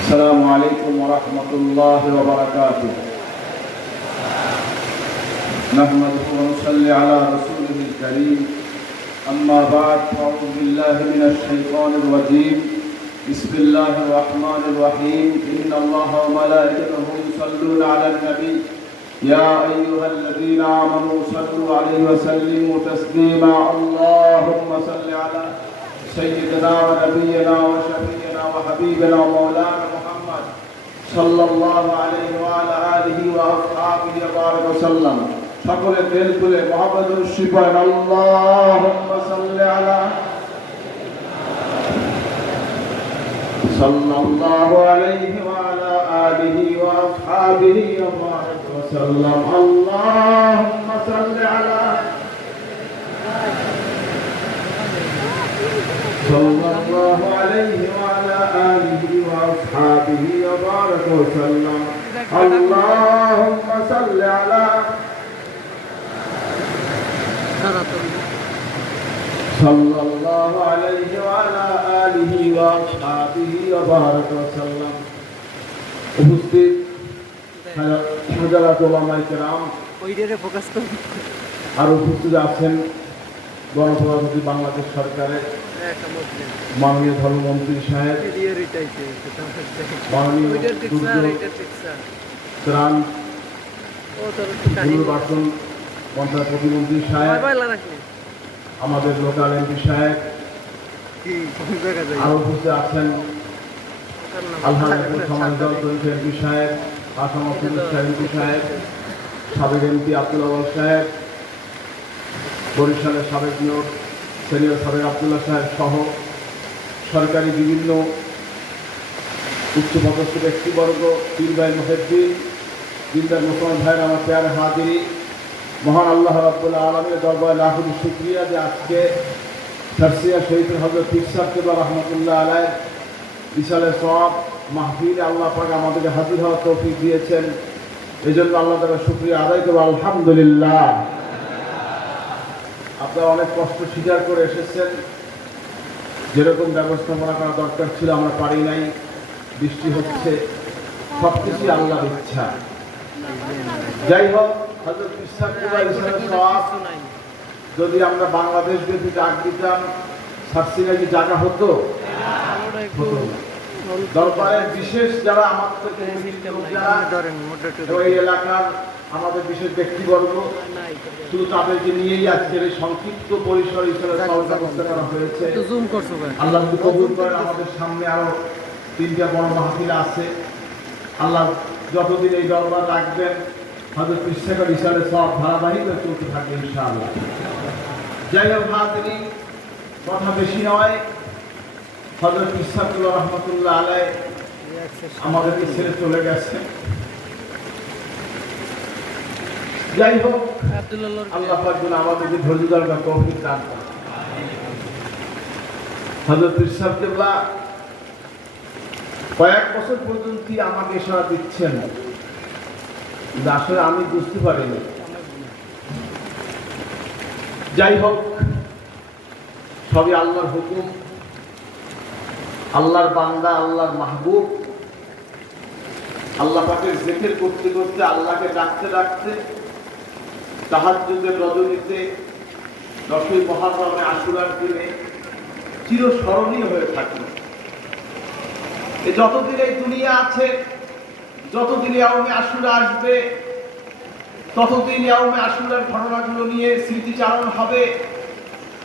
السلام عليكم ورحمة الله وبركاته. نحمده ونصلي على رسوله الكريم. أما بعد فأعوذ بالله من الشيطان الرجيم. بسم الله الرحمن الرحيم. إن الله وملائكته يصلون على النبي. يا أيها الذين آمنوا صلوا عليه وسلموا تسليما. اللهم صل على سيدنا ونبينا وشفينا وحبيبنا ومولانا محمد صلى الله عليه وعلى آله وأصحابه وبارك وسلم সকলে তেল তুলে মহাবদুর শিবান আল্লাহুম্মা সাল্লি আলা صلى الله عليه وعلى آله وأصحابه وبارك وسلم اللهم صل على صلى الله عليه وعلى آله وأصحابه وبارك وسلم اللهم صل على صلى الله عليه وعلى آله وأصحابه وبارك وسلم উপস্থিত হাজারাত ওলামাই কেরাম ওইটারে ফোকাস করুন আর উপস্থিত আছেন গণপ্রজাতন্ত্রী বাংলাদেশ সরকারের একটা মুসলিম মাননীয় ধর্মমন্ত্রী সাহেব, মাননীয় মন্ত্রণালয় প্রতিমন্ত্রী সাহেব, আমাদের লোকাল এমপি সাহেব জায়গা উপস্থিত আছেন সমাজ দল এমপি সাহেব, আসাম এমপি সাহেব, সাবেক এমপি আব্দুল সাহেব, বরিশালের সাবেক মেয়র সিনিয়র সাবেক আবদুল্লাহ সাহেব সহ সরকারি বিভিন্ন উচ্চপদস্থ ব্যক্তিবর্গ পীরবাই মহেদ্দিন দিনদার মুসলমান ভাইয়ের, আমার পেয়ার হাজিরি, মহান আল্লাহ রাব্বুল্লাহ আলমের দরবার লাখুদ শুক্রিয়া যে আজকে ফার্সিয়া শহীদ হজরত ফিকসাবতুল্লাহ রহমতুল্লাহ আলাই বিশালের সব মাহফিলে আল্লাহ পাক আমাদেরকে হাজির হওয়ার তৌফিক দিয়েছেন। এই জন্য আল্লাহ তালা শুক্রিয়া আদায় করব। আলহামদুলিল্লাহ। আপনারা অনেক কষ্ট স্বীকার করে এসেছেন। যেরকম ব্যবস্থাপনা করা দরকার ছিল আমরা পারি নাই। বৃষ্টি হচ্ছে সব কিছুই আল্লাহর ইচ্ছা। যাই হোক হজরত যদি আমরা বাংলাদেশ ব্যাপী ডাক দিতাম সাবসিডি কি জায়গা হতো। দরবারের বিশেষ যারা আমাদের এই এলাকার আমাদের বিশেষ ব্যক্তিবর্গ শুধু তাদেরকে নিয়েই আজকের এই সংক্ষিপ্ত পরিসর হিসেবে ব্যবস্থা করা হয়েছে। আল্লাহ কবুল করেন আমাদের সামনে আরও তিনটা বড় মাহফিল আছে। আল্লাহ যতদিন এই দরবার রাখবেন হয়তো কৃষ্ণকর হিসাবে সব ধারাবাহিক চলতে থাকবে ইনশাআল্লাহ। যাই হোক হাজিরি কথা বেশি নয়। হজরত ইসাকুল্লাহ রহমতুল্লাহ আলাই আমাদেরকে ছেড়ে চলে গেছে। যাই হোক আল্লাহ পাক যেন আমাদেরকে ধৈর্য দরকার তৌফিক দান ইরশাদ কেবলা কয়েক বছর পর্যন্ত আমাকে ইশারা দিচ্ছেন আসলে আমি বুঝতে পারিনি। যাই হোক সবই আল্লাহর হুকুম আল্লাহর বান্দা আল্লাহর মাহবুব। আল্লাহ পাকের জেকের করতে করতে আল্লাহকে ডাকতে ডাকতে তাহাজ্জুদের রজনীতে দশই মহারমে আশুরার দিনে চিরস্মরণীয় হয়ে থাকবে এ যতদিন এই দুনিয়া আছে, যতদিন ইয়াউমে আশুরা আসবে, ততদিন ইয়াউমে আশুরার ঘটনাগুলো নিয়ে স্মৃতিচারণ হবে,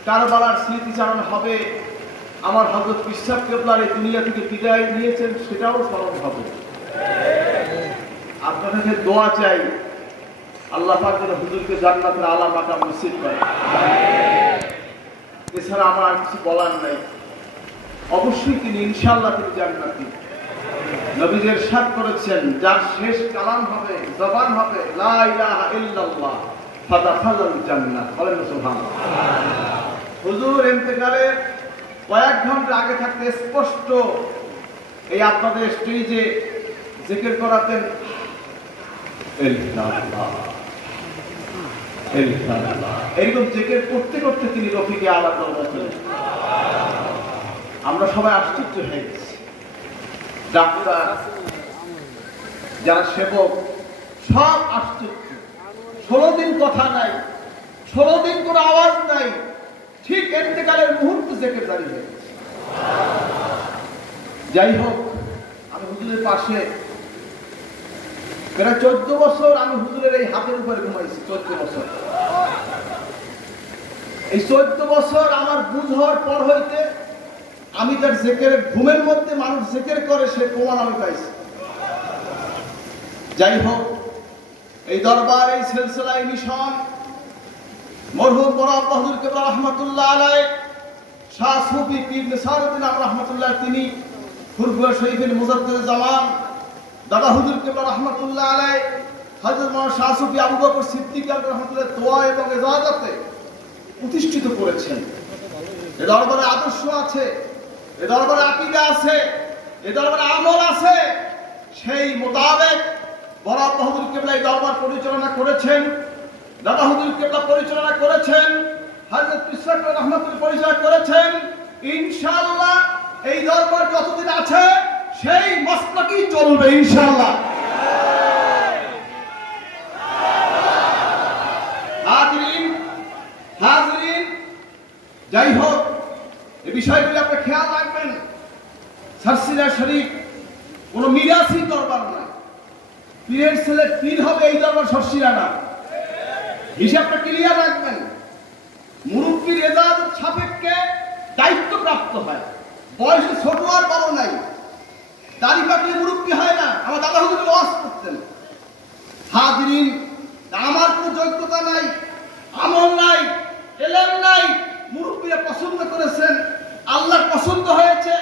কারবালার স্মৃতিচারণ হবে, আমার হজরত বিশ্বাস কেবলার এই দুনিয়া থেকে বিদায় নিয়েছেন, সেটাও স্মরণ হবে। আপনাদের দোয়া চাই আল্লাহ পাক হুজুরকে জান্নাতের আলা মাকাম নসিব করে এছাড়া আমার আর কিছু বলার নাই। অবশ্যই তিনি ইনশাআল্লাহ তিনি জান্নাতি। নবীজের সাথ করেছেন, যার শেষ কালাম হবে, জবান হবে, লা ইলাহা ইল্লাল্লাহ, ফাদাখালাল জান্নাত। বলেন সুবহানাল্লাহ। হুজুর ইন্তেকালের কয়েক ঘণ্টা আগে থাকতে স্পষ্ট এই আপনাদের স্টেজে জিকির করাতেন, ইল্লাল্লাহ। এরকম জেকের করতে করতে তিনি রফিকে আলাদা চলে আমরা সবাই আশ্চর্য হয়ে গেছি। যারা সেবক, সব আশ্চর্য। ষোলো দিন কথা নাই, ষোলো দিন কোনো আওয়াজ নাই, ঠিক এতেকালের মুহূর্ত থেকে দাঁড়িয়ে। যাই হোক, আমি হুজুরের পাশে, প্রায় চোদ্দ বছর আমি হুজুরের এই হাতের উপরে ঘুমাইছি, চোদ্দ বছর। এই চোদ্দ বছর আমার বুঝ হওয়ার পর হইতে আমি তার জেকের ঘুমের মধ্যে মানুষ জেকের করে, সে প্রমাণ আমি পাইছি। যাই হোক, এই দরবার এই সিলসিলা এই মিশন, মরহুম বড় বাহাদুর কেবল রহমতুল্লাহ আলাই শাহ সুফি পীর নিসারুদ্দিন আম রহমতুল্লাহ, তিনি ফুরফুরা শরীফের মুজাদ্দিদ জামান, দাদা হুজুর কেবল রহমতুল্লাহ আলাই হযরত মাওলানা শাহ সুফি আবু বকর সিদ্দিক আল রহমতুল্লাহ, দোয়া এবং ইজাজতে প্রতিষ্ঠিত করেছেন। এ দরবারে আদর্শ আছে, এ দরবারে আকিদা আছে, এ দরবারে আমল আছে। সেই মোতাবেক বড় বাহাদুর কেবলা এই দরবার পরিচালনা করেছেন, দাদা হুজুর কেবলা পরিচালনা করেছেন, হযরত ইসরাক রহমতুল পরিচালনা করেছেন। ইনশাআল্লাহ এই দরবার যতদিন আছে, সেই মসলাকি চলবে ইনশাআল্লাহ হাজরিন হাজরিন যাই হোক এই বিষয়গুলো আপনি খেয়াল রাখবেন। সারসিনা শরীফ, কোনো মিরাসি দরবার না পীরের ছেলে পীর হবে এই দরবার সরসিরা না। হিসাবটা ক্লিয়ার রাখবেন। মুরব্বীর এজাজ সাপেক্ষে দায়িত্ব প্রাপ্ত হয়। বয়সে ছোট আর বড় নাই। দাড়ি কাটলে মুরব্বী হয় না। আমার দাদা হুজুর ওয়াজ করতেন। হাজরিন, আমার কোনো যোগ্যতা নাই, আমল নাই, এলেম নাই। মুরব্বীরা পছন্দ করেছেন আল্লাহর পছন্দ হয়েছে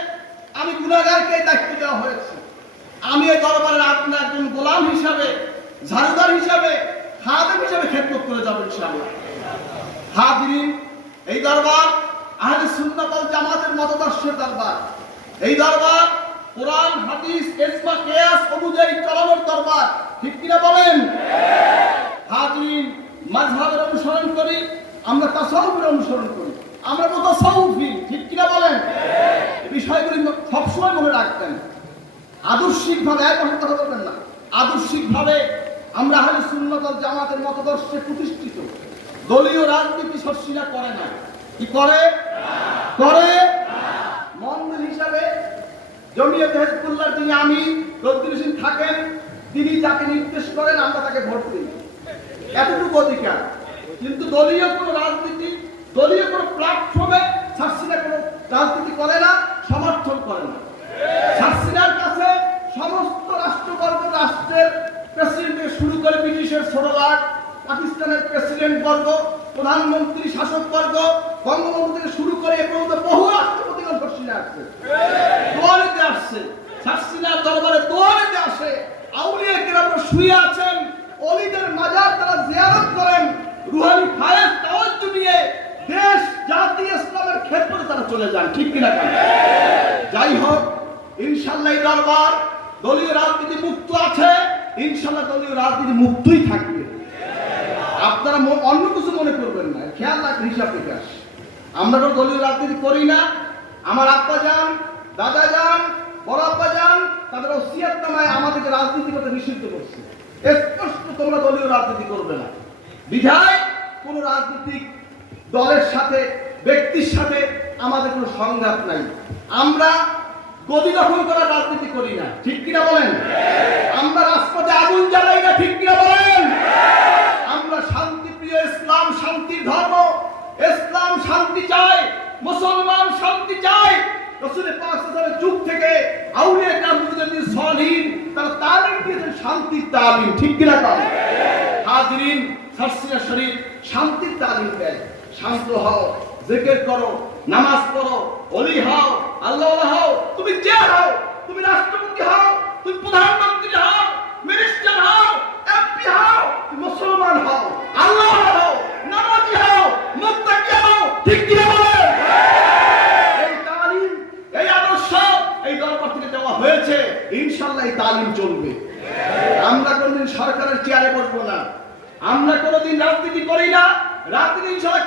আমি গুণাগারকে দায়িত্ব দেওয়া হয়েছে। আমি এই দরবারের আপনার একজন গোলাম হিসাবে ঝাড়ুদার হিসাবে খাদেম হিসাবে খেদমত করে যাব ইনশাআল্লাহ। হাজরিন এই দরবার আহলে সুন্নাত ওয়াল জামাতের মতদর্শের দরবার। এই দরবার কোরআন হাদিস ইজমা কিয়াস অনুযায়ী চলানোর দরবার। ঠিক কিনা বলেন? হাজরিন মাযহাবের অনুসরণ করি আমরা তাসাউফের অনুসরণ করি। আমরা তো তাসাউফি ঠিক কিনা বলেন? বিষয়গুলি সবসময় মনে রাখবেন। আদর্শিক ভাবে এক কথা বলবেন না। আদর্শিক ভাবে আমরা আহলে সুন্নাত জামাতের মতদর্শে প্রতিষ্ঠিত। দলীয় রাজনীতি শস্যিরা করে না। কি করে? করে? মন্দির হিসাবে জমিয়ত হেজবুল্লাহ যিনি আমি রদ্দুল থাকেন তিনি যাকে নির্দেশ করেন আমরা তাকে ভোট দিই। এতটুকু অধিকার। কিন্তু দলীয় কোনো রাজনীতি দলীয় কোনো প্ল্যাটফর্মে শাসিনা কোনো রাজনীতি করে না, সমর্থন করে না। শাসিনার কাছে সমস্ত রাষ্ট্রবর্গ রাষ্ট্রের প্রেসিডেন্ট শুরু করে ব্রিটিশের ছোটলাট পাকিস্তানের প্রেসিডেন্ট বর্গ, প্রধানমন্ত্রী শাসক বর্গ, বঙ্গবন্ধু শুরু করে এ পর্যন্ত বহু রাষ্ট্রপতিগণ শাসিনা আসছে। দোয়ারেতে আসছে। শাসিনার দরবারে দোয়ারেতে আসে। আউলিয়া কেরামরা শুয়ে আছেন। অলিদের মাজার তারা জিয়ারত করেন। রুহানি ফায়েজ তাওয়াজ্জ নিয়ে দেশ জাতি ইসলামের ক্ষেত্রে তারা চলে যান, ঠিক কিনা কেন? যাই হোক ইনশাল্লাহ দরবার দলীয় রাজনীতি মুক্ত আছে ইনশাল্লাহ দলীয় রাজনীতি মুক্তই থাকবে। আপনারা অন্য কিছু মনে করবেন না, খেয়াল রাখবেন হিসাব বিকাশ আমরা তো দলীয় রাজনীতি করি না। আমার আব্বা যান, দাদা যান, বড় আব্বা যান, তাদের ওসিয়াত নামায় আমাদেরকে রাজনীতি করতে নিষিদ্ধ করছে। স্পষ্ট তোমরা দলীয় রাজনীতি করবে না। বিধায় কোন রাজনৈতিক দলের সাথে ব্যক্তির সাথে আমাদের কোনো সংঘাত নাই। আমরা গদি দখল করার রাজনীতি করি না। ঠিক কিনা বলেন? আমরা রাজপথে আগুন জ্বালাই না, ঠিক কিনা বলেন? আমরা শান্তিপ্রিয় ইসলাম, শান্তির ধর্ম। ইসলাম শান্তি চায় মুসলমান শান্তি চায় রসুল পাক সাল্লাল্লাহু যুগ থেকে আউলিয়া কাম মুজাদ্দিদ সলিহিন, তারা তালিম দিয়েছেন শান্তির তালিম, ঠিক কিনা বলেন হাজরিন, সারসিনা শরীফ শান্তির তালিম দেয়। শান্ত হও। জিকির করো, নামাজ পড়ো অলি হও, আল্লাহ হও, তুমি যে হও, তুমি রাষ্ট্রপতি হও, তুমি প্রধানমন্ত্রী হও মিনিস্টার হও এমপি হও, তুমি মুসলমান হও, আল্লাহ হও, নামাজি হও, মুত্তাকি হও, ঠিক কি বলেন এই তালিম, এই আদর্শ, এই দরবার থেকে দেওয়া হয়েছে, ইনশাআল্লাহ এই তালিম চলবে। আমরা কোনদিন সরকারের চেয়ারে বসবো না। আমরা কোনোদিন রাজনীতি করি না, রাজনীতি ইনশাআল্লাহ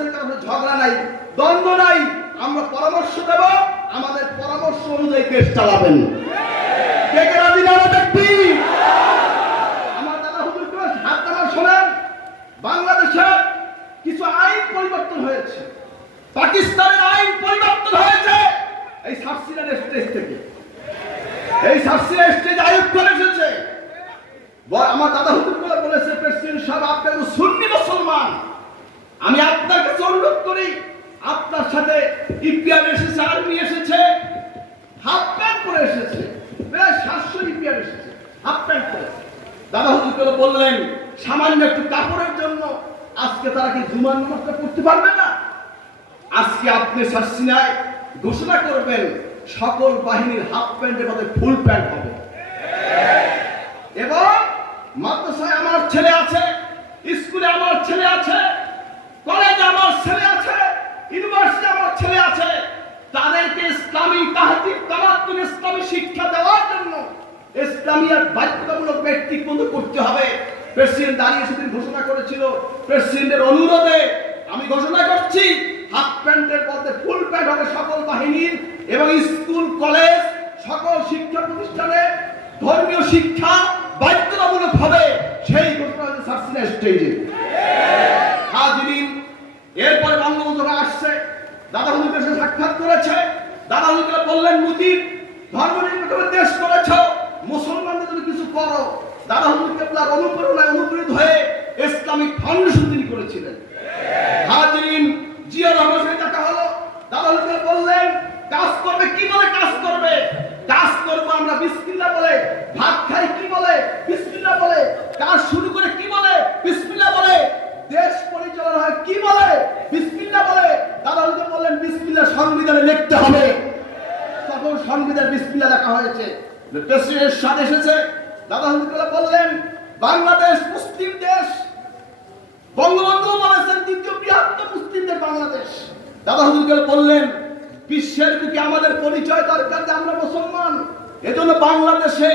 ঝগড়া নাই দ্বন্দ্ব নাই। আমরা পরামর্শ দেব আমাদের পরামর্শ অনুযায়ী দেশ চালাবেন কে কে রাজি না ব্যক্তি আমার দাদা হুজুরকে হাত নামা শোনেন বাংলাদেশে কিছু আইন পরিবর্তন হয়েছে পাকিস্তানের আইন পরিবর্তন হয়েছে এই সাবসিডার স্টেজ থেকে এই সাবসিডার স্টেজ আয়োগ করে এসেছে ব- আমার দাদা হুজুর করে বলেছে প্রেসিডেন্ট সাহেব আপনার তো সুন্নি মুসলমান আমি আপনার কাছে অনুরোধ করি আপনার সাথে ইপিআর এসেছে আর্মি এসেছে হাফ প্যান্ট পরে এসেছে প্রায় সাতশো ইপিআর এসেছে হাফ প্যান্ট পরে দাদা হুজুর করে বললেন সামান্য একটু কাপড়ের জন্য আজকে তারা কি জুমার নামাজটা পড়তে পারবে না? আজকে আপনি শাসিনায় ঘোষণা করবেন, সকল বাহিনীর হাফ প্যান্টের মধ্যে ফুল প্যান্ট হবে। এবং মাদ্রাসায় আমার ছেলে আছে, স্কুলে আমার ছেলে আছে, কলেজে আমার ছেলে আছে ইউনিভার্সিটি আমার ছেলে আছে, তাদেরকে ইসলামী তাহতিব তামাত্তুন ইসলামী শিক্ষা দেওয়ার জন্য ইসলামিয়াত বাধ্যতামূলক ব্যক্তি করতে হবে। প্রেসিডেন্ট দাঁড়িয়ে সেদিন ঘোষণা করেছিল, প্রেসিডেন্টের অনুরোধে আমি ঘোষণা করছি, হাফ প্যান্টের মধ্যে ফুল প্যান্ট হবে সকল বাহিনীর এবং স্কুল, কলেজ, সকল শিক্ষা প্রতিষ্ঠানে ধর্মীয় শিক্ষা বাধ্যতামূলক হবে। সেই ঘোষণা হয়েছে সার্সিনা স্টেজে হাজিরিন এরপরে বঙ্গবন্ধু আসছে, দাদা হুজুরের সাথে সাক্ষাৎ করেছে, দাদা হুজুর বললেন, মুজিব, ধর্ম নির্বাচনের দেশ করেছ, মুসলমানদের জন্য কিছু করো। হুজুর কেবলার অনুপ্রেরণায় অনুপ্রেরিত হয়ে ইসলামিক ফাউন্ডেশন তিনি করেছিলেন। হাজিরিন জিয়া রহমান দেখা হলো। দাদা হুজুর বললেন, কাজ করবে কি বলে কাজ করবে? কাজ করব আমরা বিসমিল্লাহ বলে। ভাত খাই কি বলে? বিসমিল্লাহ বলে। কাজ শুরু করে কি বলে? বিসমিল্লাহ বলে। দেশ পরিচালনা হয় কি বলে? বিসমিল্লাহ বলে। দাদা হুজুর বললেন, বিসমিল্লাহ সংবিধানে লিখতে হবে। তখন সংবিধান বিসমিল্লাহ লেখা হয়েছে। প্রেসিডেন্ট সাথ এসেছে। দাদা হুজুর বললেন, বাংলাদেশ মুসলিম দেশ, বঙ্গবন্ধু বলেছেন দ্বিতীয় বৃহত্তম মুসলিমদের বাংলাদেশ। দাদা হুজুর বললেন, বিশ্বের বুকে আমাদের পরিচয় দরকার যে আমরা মুসলমান। এজন্য বাংলাদেশে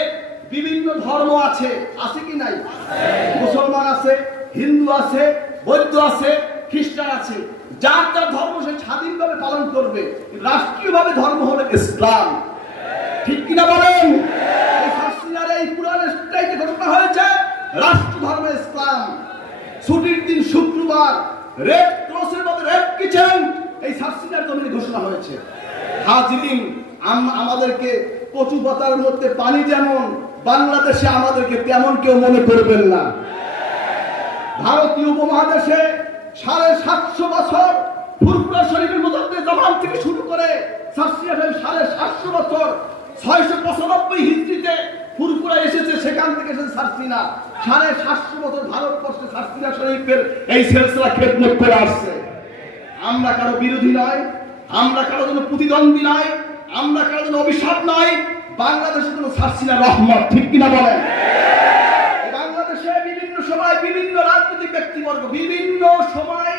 বিভিন্ন ধর্ম আছে আছে কি নাই? মুসলমান আছে, হিন্দু আছে, বৌদ্ধ আছে, খ্রিস্টান আছে। যার যার ধর্ম সে স্বাধীনভাবে পালন করবে। রাষ্ট্রীয়ভাবে ধর্ম হলো ইসলাম। ঠিক কিনা বলেন? এই শাসিনার এই পুরাণ স্ট্রাইকে ঘোষণা হয়েছে রাষ্ট্র ধর্ম ইসলাম। ছুটির দিন শুক্রবার, রেড ক্রসের মধ্যে রেড কিচেন এই সাবসিডিয়ার জমিনে ঘোষণা হয়েছে। হাজিরিন আমাদেরকে কচু পাতার মধ্যে পানি যেমন, বাংলাদেশে আমাদেরকে তেমন কেউ মনে করবেন না। ভারতীয় উপমহাদেশে সাড়ে সাতশো বছর ফুরফুরা শরীফের মধ্যে জমান থেকে শুরু করে শরীফ সাড়ে সাতশো বছর ছয়শো পঁচানব্বই হিস্ট্রিতে ফুরফুরা এসেছে, সেখান থেকে এসেছে সারসিনা সাড়ে সাতশো বছর ভারতবর্ষে সারসিনা শরীফের এই সিলসিলা খেদমত করে আসছে। আমরা কারও বিরোধী নয়, আমরা কারও জন্য প্রতিদ্বন্দ্বী নয়, আমরা কারও জন্য অভিশাপ নয়। বাংলাদেশের জন্য সারসিনা রহমত, ঠিক কিনা বলেন? বাংলাদেশে বিভিন্ন সময় বিভিন্ন রাজনৈতিক ব্যক্তিবর্গ, বিভিন্ন সময়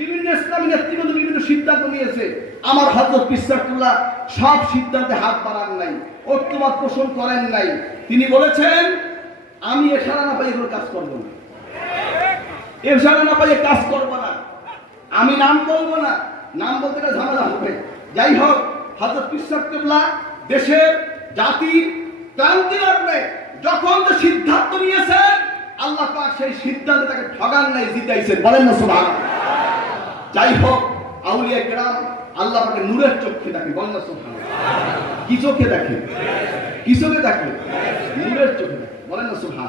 বিভিন্ন ইসলামী নেতৃবৃন্দ বিভিন্ন সিদ্ধান্ত নিয়েছে। আমার হজরত পিসাকুল্লাহ সব সিদ্ধান্তে হাত বাড়ান নাই। ঐক্যমত পোষণ করেন নাই। তিনি বলেছেন, আমি এছাড়া না পাই কাজ করব না। এছাড়া না পাইয়ে কাজ করব না। আমি নাম বলব না। নাম বলতে গেলে ঝামেলা হবে। যাই হোক হজরত পিসাকুল্লাহ দেশের জাতির ক্রান্তি লগ্নে যখন তো সিদ্ধান্ত নিয়েছেন, আল্লাহ পাক সেই সিদ্ধান্তে তাকে ঠগান নাই, জিতাইছেন। বলেন না সুবহান যাই হোক আউলিয়া গ্রাম আল্লাহ পাকে নূরের চোখে দেখে, বলেন সুবহান কি চোখে দেখে? কি চোখে দেখে? নূরের চোখে দেখে, বলেন না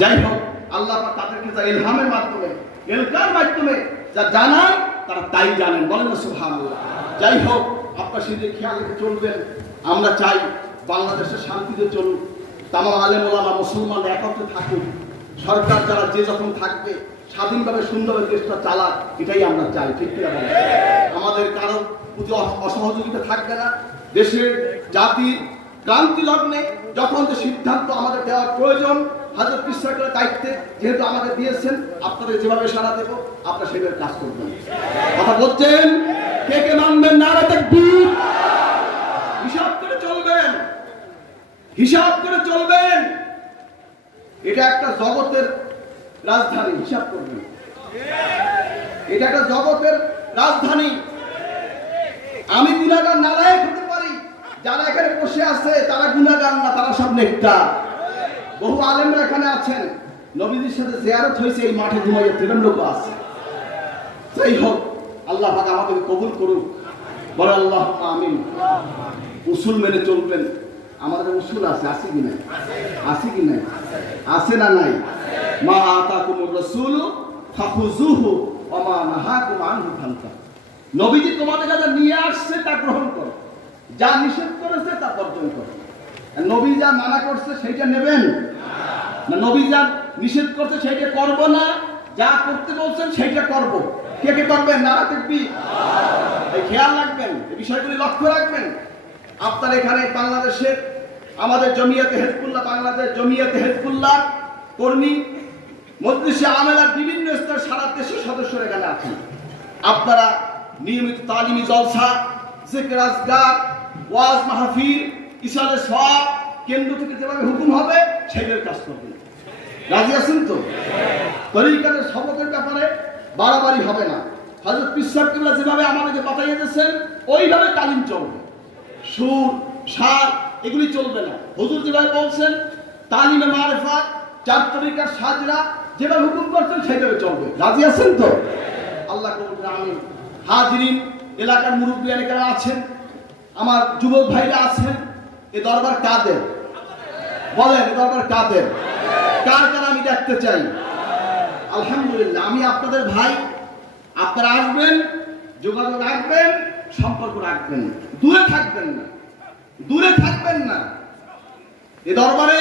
যাই হোক, আল্লাহ তাদেরকে যা ইলহামের মাধ্যমে এলকার মাধ্যমে যা জানান, তারা তাই জানেন, বলেন না সুবহান যাই হোক, আপনার সেদিকে খেয়াল রেখে চলবেন। আমরা চাই বাংলাদেশের শান্তিতে চলুক। তামাম আলেম ওলামা মুসলমান একত্রে থাকুক। সরকার যারা যে যখন থাকবে স্বাধীনভাবে সুন্দরভাবে দেশটা চালাক, এটাই আমরা চাই, ঠিক কিনা? আমাদের কারও প্রতি অসহযোগিতা থাকবে না। দেশের জাতির ক্রান্তি লগ্নে যখন যে সিদ্ধান্ত আমাদের দেওয়ার প্রয়োজন হাজর কৃষ্ণের দায়িত্বে যেহেতু আমাদের দিয়েছেন, আপনাদের যেভাবে সারা দেবো, আপনারা সেভাবে কাজ করবেন কথা বলছেন? কে কে মানবেন? তাকবীর। হিসাব করে চলবেন। হিসাব করে চলবেন। এটা একটা জগতের রাজধানী, হিসাব করবেন। এটা একটা জগতের রাজধানী। আমি গুণাগার নালায়ক হতে পারি। যারা এখানে বসে আছে, তারা গুণাগার না, তারা সব নেকটা বহু আলেমরা এখানে আছেন। নবীদের সাথে জিয়ারত হয়েছে, এই মাঠে ঘুমাইয়ে তিরন লোক আছে যাই হোক, আল্লাহ পাক কবুল করুক। বলে আল্লাহ, আমিন। উসুল মেনে চলবেন। আমাদের উসুল আছে আছে কি নাই? আছে কি নাই? আছে না নাই? মা আতাকুমুর রাসূল ফাখুজুহু ওয়া মা নাহাকুম আনহু ফান্তা। নবীজি তোমাদের কাছে নিয়ে আসছে, তা গ্রহণ করো। যা নিষেধ করেছে, তা বর্জন করো। নবী যা মানা করছে, সেইটা নেবেন? না, নবী যা নিষেধ করছে, সেইটা করব না। যা করতে বলছেন, সেইটা করব। কে কে করবেন? নারা দেখবি খেয়াল রাখবেন, এই বিষয়গুলি লক্ষ্য রাখবেন। আপনার এখানে বাংলাদেশের আমাদের জমিয়াতে হেজবুল্লাহ বাংলাদেশ জমিয়াতে হেজবুল্লাহ কর্মী, মজলিসে আমেলার বিভিন্ন স্তর সারা দেশের সদস্যরা এখানে আছেন। আপনারা নিয়মিত তালিমি জলসা, জিকির ওয়াজ মাহফিল ইসালে সওয়াব কেন্দ্র থেকে যেভাবে হুকুম হবে, সেইভাবে কাজ করবেন। রাজি আছেন তো? তরিকাদের শপথের ব্যাপারে বাড়াবাড়ি হবে না। হজরত পিসাব কিবলা যেভাবে আমাদেরকে বাতাইয়ে দিয়েছেন, ওইভাবে তালিম চলবে। সুর, সার, এগুলি চলবে না। হুজুর যেভাবে বলছেন, তালিমে মারেফা চার তরিকার সাজরা, যেভাবে হুকুম করছেন, সেইভাবে চলবে। রাজি আছেন তো? আল্লাহ কবুল হাজরিন, এলাকার মুরব্বী এলাকারা আছেন। আমার যুবক ভাইরা আছেন। এ দরবার কাদের? বলেন, এ দরবার কাদের? কার কার আমি দেখতে চাই? আলহামদুলিল্লাহ, আমি আপনাদের ভাই, আপনারা আসবেন, যোগাযোগ রাখবেন, সম্পর্ক রাখবেন। দূরে থাকবেন না। দূরে থাকবেন না। এ দরবারে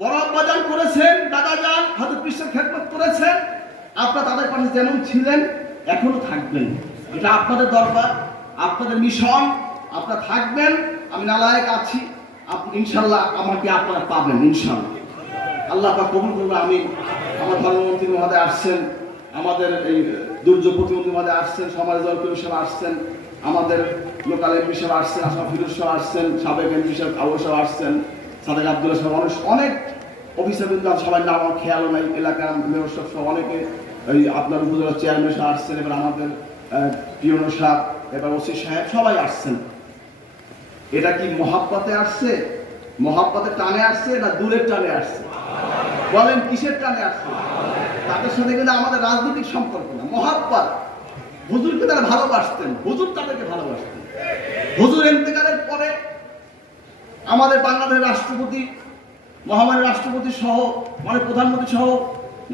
বরফ বাজার করেছেন, দাদা যান হাজর কৃষ্ণের খেদমত করেছেন। আপনারা তাদের পাশে যেমন ছিলেন, এখনও থাকবেন। এটা আপনাদের দরবার, আপনাদের মিশন, আপনারা থাকবেন, আমি নালায়ক আছি। ইনশাল্লাহ আমাকে আপনারা পাবেন ইনশাল্লাহ আল্লাহ পাক কবুল করবে আমি আমার ধর্মমন্ত্রী মহাদে আসছেন, আমাদের এই দুর্যোগ প্রতিমন্ত্রী মহাদে আসছেন, সমাজ দল কমিশন আসছেন। আমাদের লোকাল এমপি সাহেব আসছেন আসাম ফিরোজ সাহেব আসছেন, সাবেক এমপি সাহেব আবু সাহেব আসছেন, সাদেক আব্দুল্লাহ সাহেব, অনেক অনেক অফিসার কিন্তু সবাই নাম আমার খেয়ালও নাই, এলাকার মেয়র সাহেব সব অনেকে। এই আপনার উপজেলা চেয়ারম্যান সাহেব আসছেন, এবার আমাদের পিওনো সাহেব, এবার ওসি সাহেব, সবাই আসছেন। এটা কি মহাব্বাতে আসছে? মহাব্বাতে টানে আসছে না দূরের টানে আসছে? বলেন, কিসের টানে আসছে? তাদের সাথে কিন্তু আমাদের রাজনৈতিক সম্পর্ক না, মহাব্বাত। হুজুরকে তারা ভালোবাসতেন, হুজুর তাদেরকে ভালোবাসতেন। হুজুর ইন্তেকালের পরে আমাদের বাংলাদেশের রাষ্ট্রপতি, মহামারী রাষ্ট্রপতি সহ মানে প্রধানমন্ত্রী সহ,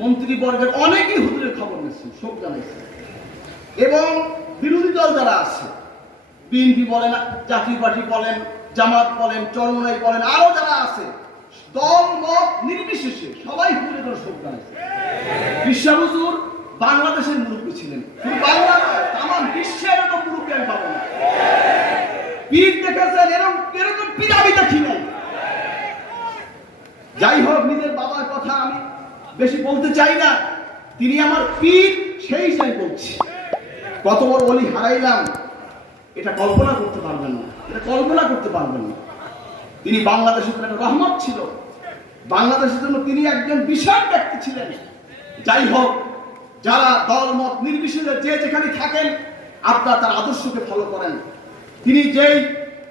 মন্ত্রীবর্গের অনেকেই হুজুরের খবর নিচ্ছেন শোক জানাইছেন। এবং বিরোধী দল যারা আছে, বিএনপি বলেন, জাতীয় পার্টি বলেন, জামাত বলেন, চরমনাই বলেন, আরও যারা আছে, দল মত নির্বিশেষে সবাই হুজুরে করে শোক জানাইছে। বিশ্বা হুজুর বাংলাদেশের মুরব্বী ছিলেন। বাংলা বিশ্বের এরকম মুরব্বী আমি পাবো না। পীর দেখেছেন, এরকম এরকম যাই হোক, নিজের বাবার কথা আমি বেশি বলতে চাই না। তিনি আমার পীর, সেই হিসাবে বলছি। কত বড় অলি হারাইলাম, এটা কল্পনা করতে পারবেন না। এটা কল্পনা করতে পারবেন না। তিনি বাংলাদেশের জন্য রহমত ছিল। বাংলাদেশের জন্য তিনি একজন বিশাল ব্যক্তি ছিলেন। যাই হোক যারা দল মত নির্বিশেষে যে যেখানে থাকেন, আপনারা তার আদর্শকে ফলো করেন। তিনি যেই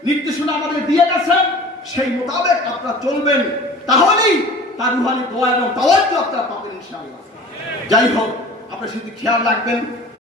নির্দেশনা আমাদের দিয়ে গেছেন, সেই মোতাবেক আপনারা চলবেন। তাহলেই তার রুহানি দোয়া এবং তাওয়াজ্জু আপনারা পাবেন ইনশাআল্লাহ। যাই হোক, আপনারা সেটি খেয়াল রাখবেন।